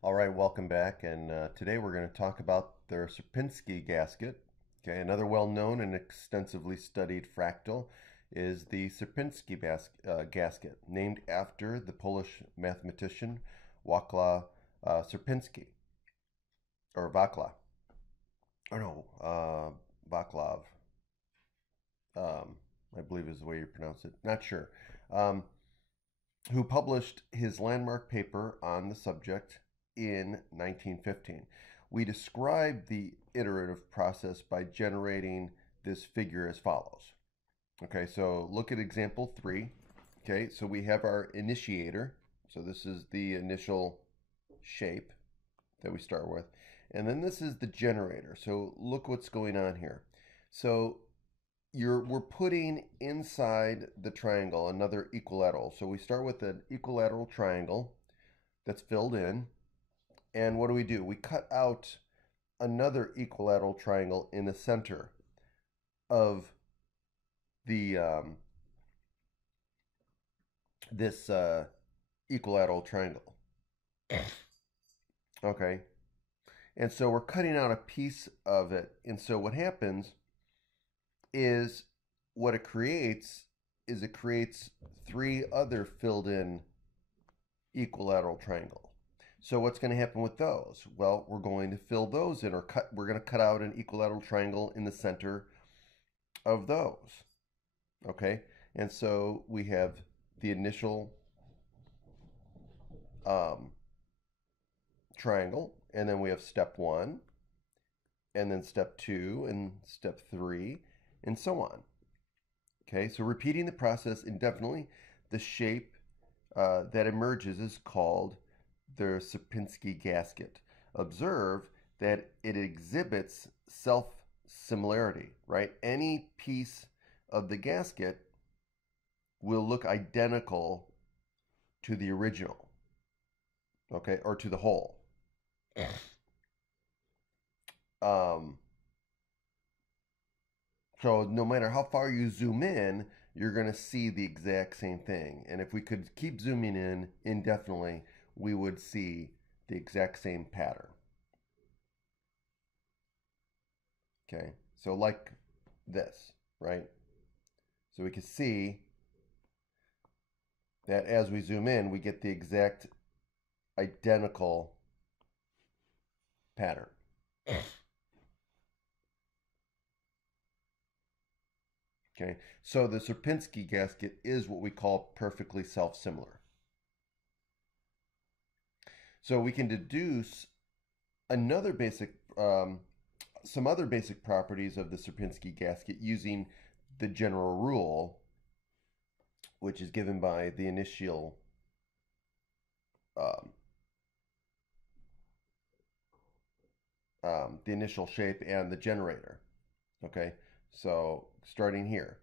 All right, welcome back. And today we're going to talk about the Sierpinski gasket. Okay, another well-known and extensively studied fractal is the Sierpinski gasket, named after the Polish mathematician Wacław Sierpinski, or Vaclav, or no, Vaclav, um, I believe is the way you pronounce it. Not sure. Um, who published his landmark paper on the subject in 1915. We describe the iterative process by generating this figure as follows. Okay, so look at example 3. Okay, so we have our initiator. So this is the initial shape that we start with. And then this is the generator. So look what's going on here. So we're putting inside the triangle another equilateral. So we start with an equilateral triangle that's filled in. And what do? We cut out another equilateral triangle in the center of the this equilateral triangle. Okay. And so we're cutting out a piece of it. And so what happens is it creates three other filled in equilateral triangles. So what's going to happen with those? Well, we're going to fill those in, we're going to cut out an equilateral triangle in the center of those. Okay? And so we have the initial triangle, and then we have step 1, and then step 2, and step 3, and so on. Okay, so repeating the process indefinitely, the shape that emerges is called the Sierpinski gasket. Observe that it exhibits self-similarity, right? Any piece of the gasket will look identical to the original, okay, or to the whole. Um, so no matter how far you zoom in, you're going to see the exact same thing. And if we could keep zooming in indefinitely, we would see the exact same pattern. Okay, so like this, right? So we can see that as we zoom in, we get the exact identical pattern. Okay, so the Sierpinski gasket is what we call perfectly self-similar. So we can deduce another basic, some other basic properties of the Sierpinski gasket using the general rule, which is given by the um, initial shape and the generator. Okay, so starting here.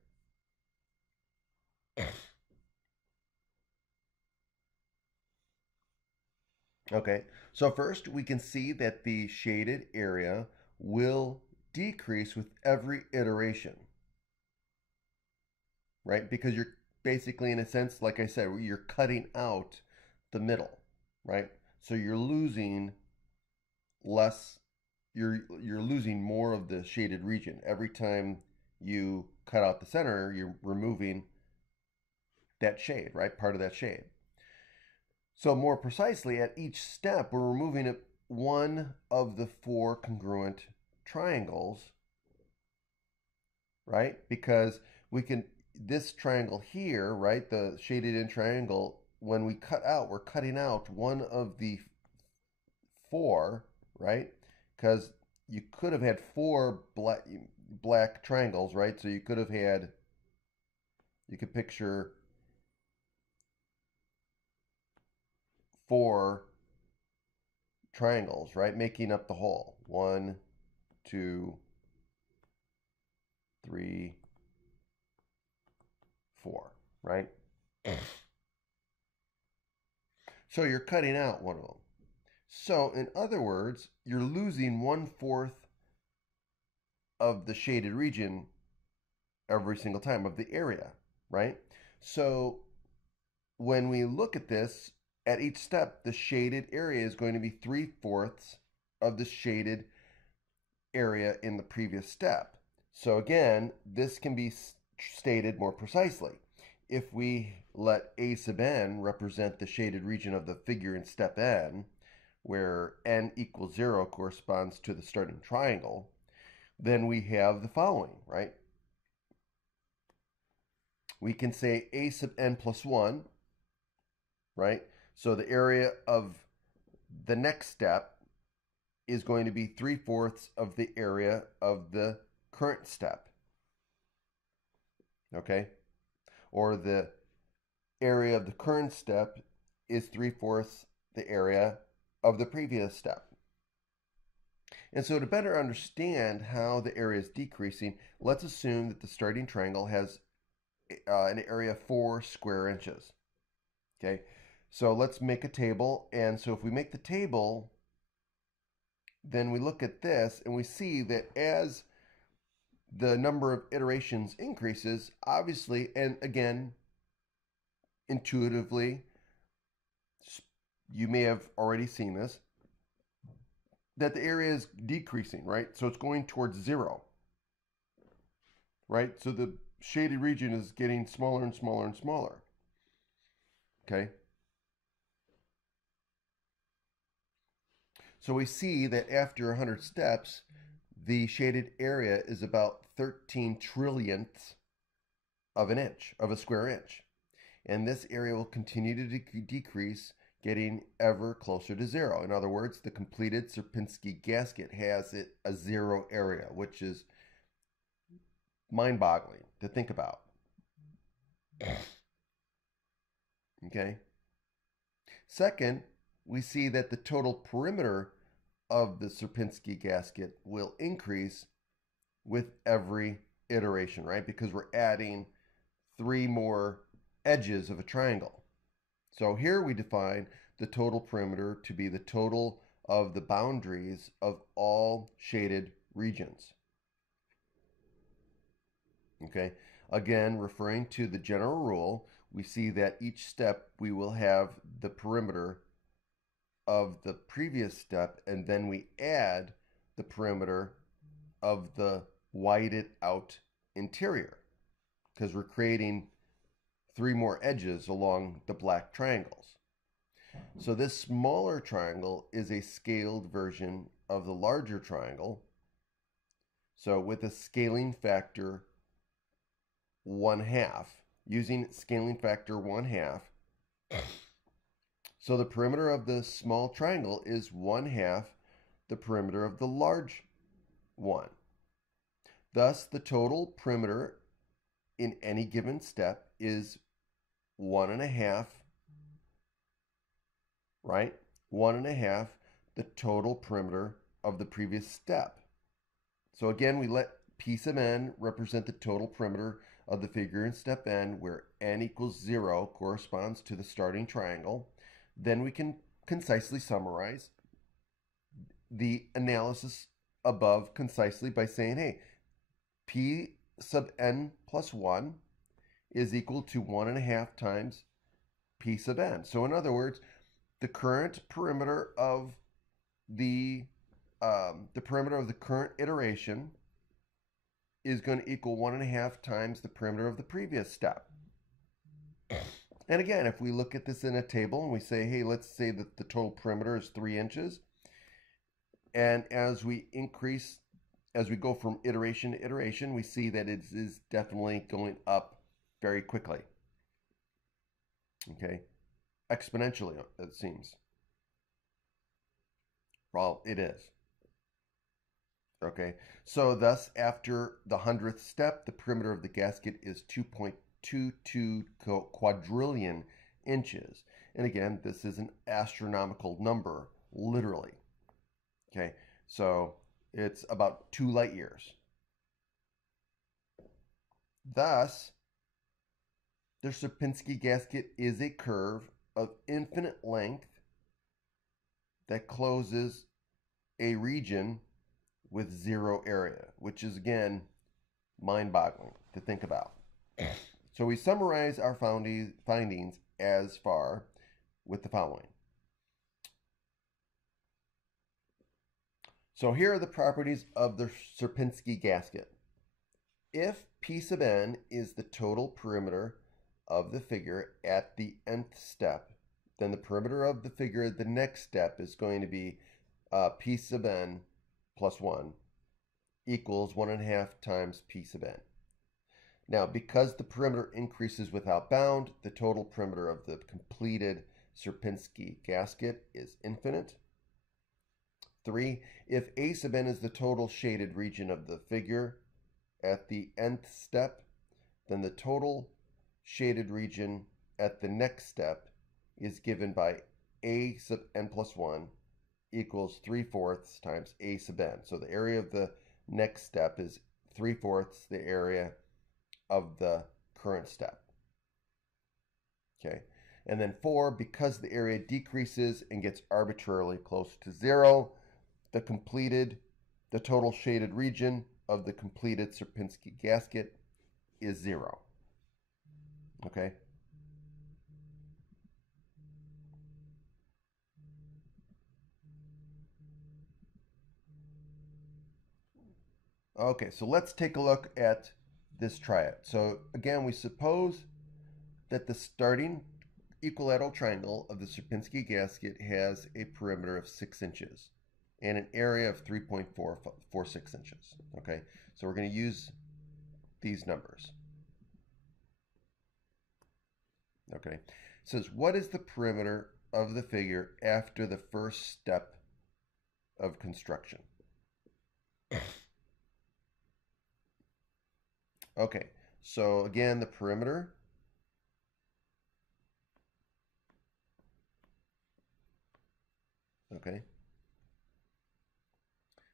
Okay, so first we can see that the shaded area will decrease with every iteration, right? Because you're basically, in a sense, like I said, you're cutting out the middle, right? So you're losing less, you're losing more of the shaded region. Every time you cut out the center, you're removing that shade, right? Part of that shade. So more precisely, at each step, we're removing one of the four congruent triangles, right? Because we can, this triangle here, right, the shaded in triangle, when we cut out, we're cutting out one of the four, right? Because you could have had four black triangles, right? So you could have had, you could picture four triangles, right? Making up the whole. 1, 2, 3, 4, right? So you're cutting out one of them. So in other words, you're losing 1/4 of the shaded region every single time of the area, right? So when we look at this, at each step, the shaded area is going to be 3/4 of the shaded area in the previous step. So again, this can be stated more precisely. If we let A sub n represent the shaded region of the figure in step n, where n equals 0 corresponds to the starting triangle, then we have the following, right? We can say A sub n plus 1, right? So the area of the next step is going to be 3/4 of the area of the current step, okay? Or the area of the current step is 3/4 the area of the previous step. And so to better understand how the area is decreasing, let's assume that the starting triangle has an area of 4 square inches. Okay, so let's make a table. And so if we make the table, then we look at this and we see that as the number of iterations increases, obviously, and again, intuitively, you may have already seen this, that the area is decreasing, right? So it's going towards 0, right? So the shaded region is getting smaller and smaller and smaller, okay? So we see that after 100 steps, the shaded area is about 13 trillionths of an inch, of a square inch. And this area will continue to decrease, getting ever closer to 0. In other words, the completed Sierpinski gasket has a 0 area, which is mind-boggling to think about. Okay. Second, we see that the total perimeter of the Sierpinski gasket will increase with every iteration, right? Because we're adding 3 more edges of a triangle. So here we define the total perimeter to be the total of the boundaries of all shaded regions. Okay, again, referring to the general rule, we see that each step we will have the perimeter of the previous step, and then we add the perimeter of the whited out interior, because we're creating 3 more edges along the black triangles. So this smaller triangle is a scaled version of the larger triangle. So with a scaling factor 1/2, using scaling factor 1/2, so the perimeter of the small triangle is 1/2 the perimeter of the large one. Thus, the total perimeter in any given step is 1/2, right? 1/2 the total perimeter of the previous step. So again, we let P sub n represent the total perimeter of the figure in step n, where n equals 0 corresponds to the starting triangle. Then we can concisely summarize the analysis above concisely by saying, hey, P sub n plus 1 is equal to 1/2 times P sub n. So in other words, the current perimeter of the perimeter of the current iteration is going to equal 1/2 times the perimeter of the previous step. And again, if we look at this in a table and we say, hey, let's say that the total perimeter is 3 inches. And as we increase, as we go from iteration to iteration, we see that it is definitely going up very quickly. Okay, exponentially, it seems. Well, it is. Okay, so thus after the 100th step, the perimeter of the gasket is 2.22 quadrillion inches. And again, this is an astronomical number, literally. Okay, so it's about 2 light years. Thus, the Sierpinski gasket is a curve of infinite length that closes a region with 0 area, which is, again, mind-boggling to think about. So we summarize our findings as far. with the following. So here are the properties of the Sierpinski gasket. If P sub n is the total perimeter of the figure at the nth step, then the perimeter of the figure at the next step is going to be P sub n plus 1 equals 1.5 times P sub n. Now, because the perimeter increases without bound, the total perimeter of the completed Sierpinski gasket is infinite. 3. If A sub n is the total shaded region of the figure at the nth step, then the total shaded region at the next step is given by A sub n plus 1 equals 3/4 times A sub n. So the area of the next step is 3/4 the area of the current step. Okay. And then 4, because the area decreases and gets arbitrarily close to 0, the total shaded region of the completed Sierpinski gasket is 0. Okay? Okay, so let's take a look at this triad. So again, we suppose that the starting equilateral triangle of the Sierpinski gasket has a perimeter of 6 inches and an area of 3.446 inches. Okay, so we're going to use these numbers. Okay, it says what is the perimeter of the figure after the first step of construction? Okay, so again, the perimeter okay.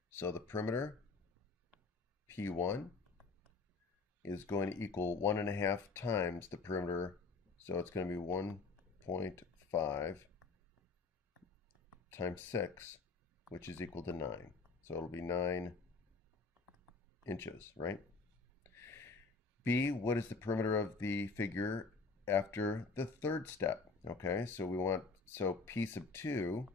So the perimeter P1 is going to equal 1.5 times the perimeter. So it's going to be 1.5 times 6, which is equal to 9. So it'll be 9 inches, right? B, what is the perimeter of the figure after the third step? Okay, so P sub 2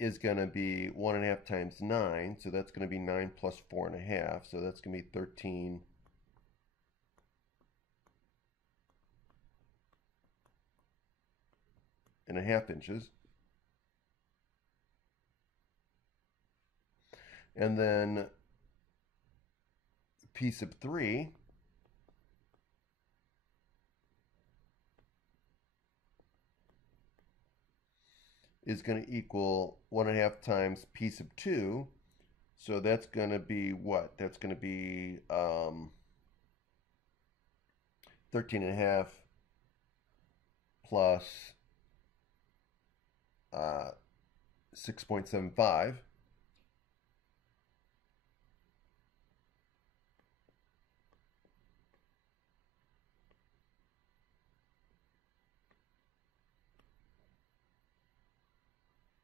is going to be 1.5 times 9, so that's going to be 9 plus 4.5, so that's going to be 13 and a half inches. And then P sub 3 is going to equal 1.5 times P sub 2. So that's going to be what? That's going to be 13 and a half plus 6.75.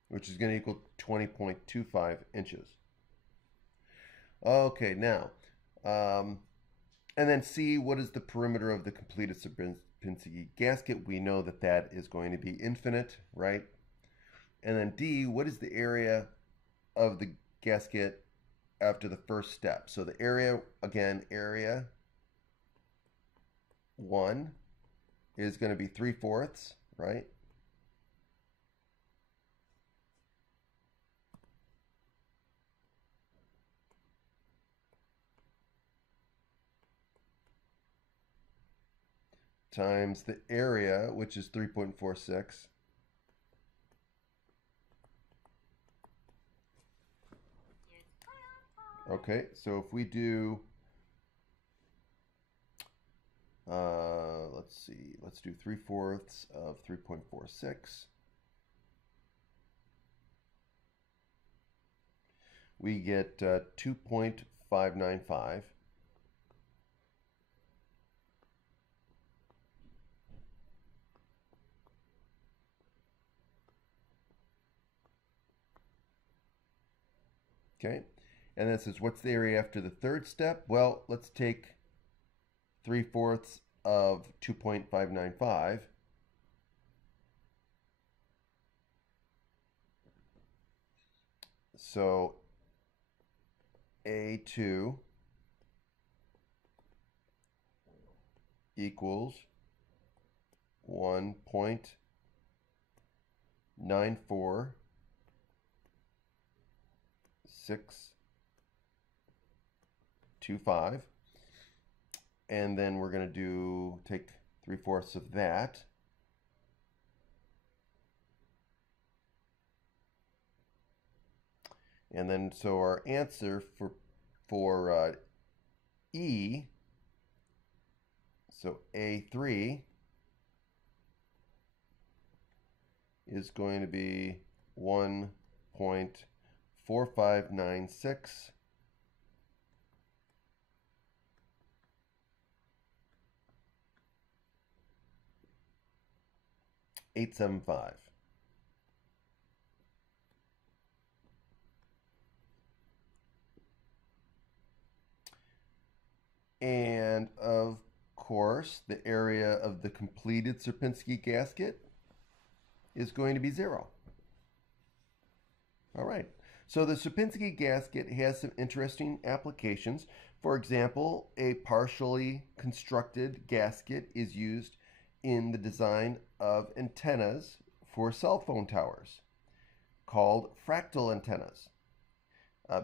Which is going to equal 20.25 inches. Okay, now, and then C, what is the perimeter of the completed Sierpinski gasket? We know that that is going to be infinite, right? And then D, what is the area of the gasket after the first step? So the area, again, area 1 is going to be 3/4, right? Times the area, which is 3.46. Okay, so if we do, let's see, let's do 3/4 of 3.46. We get 2.595. Okay, and then it says, what's the area after the third step? Well, let's take 3/4 of 2.595. So A2 equals 1.94625, and then we're going to take 3/4 of that, and then so our answer for E, so A3 is going to be 1.4596 875. And of course, the area of the completed Sierpinski gasket is going to be 0. All right. So the Sierpinski gasket has some interesting applications. For example, a partially constructed gasket is used in the design of antennas for cell phone towers, called fractal antennas.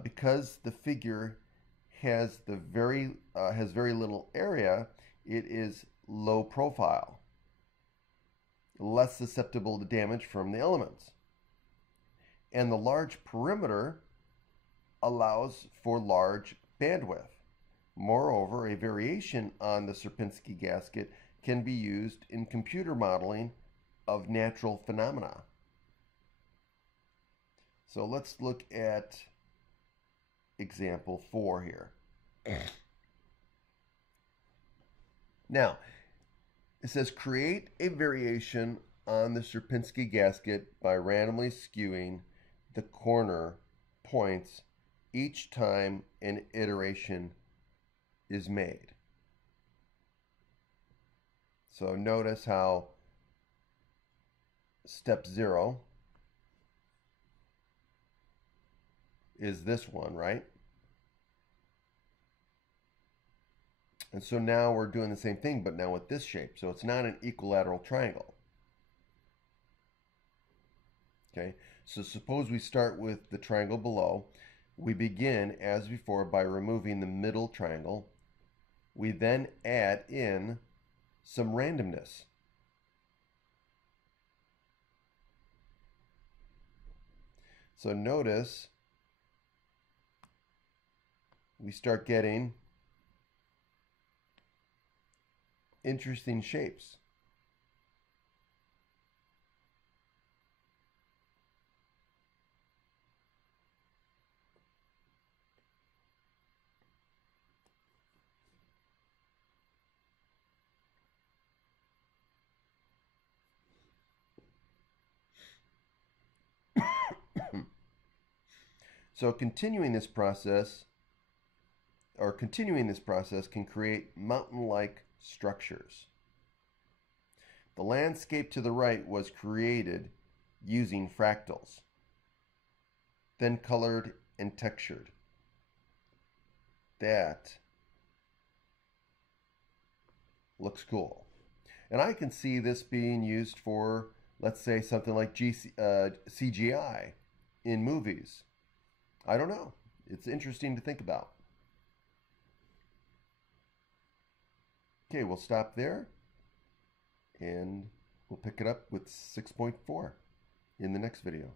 Because the figure has very little area, it is low profile, less susceptible to damage from the elements. And the large perimeter allows for large bandwidth. Moreover, a variation on the Sierpinski gasket can be used in computer modeling of natural phenomena. So let's look at example 4 here. Now, it says create a variation on the Sierpinski gasket by randomly skewing the corner points each time an iteration is made. So notice how step 0 is this one, right? And so now we're doing the same thing, but now with this shape. So it's not an equilateral triangle. Okay, so suppose we start with the triangle below. We begin, as before, by removing the middle triangle. We then add in some randomness. So notice we start getting interesting shapes. So continuing this process can create mountain-like structures. The landscape to the right was created using fractals, then colored and textured. That looks cool. And I can see this being used for, let's say, something like CGI in movies. I don't know. It's interesting to think about. Okay, we'll stop there, and we'll pick it up with 6.4 in the next video.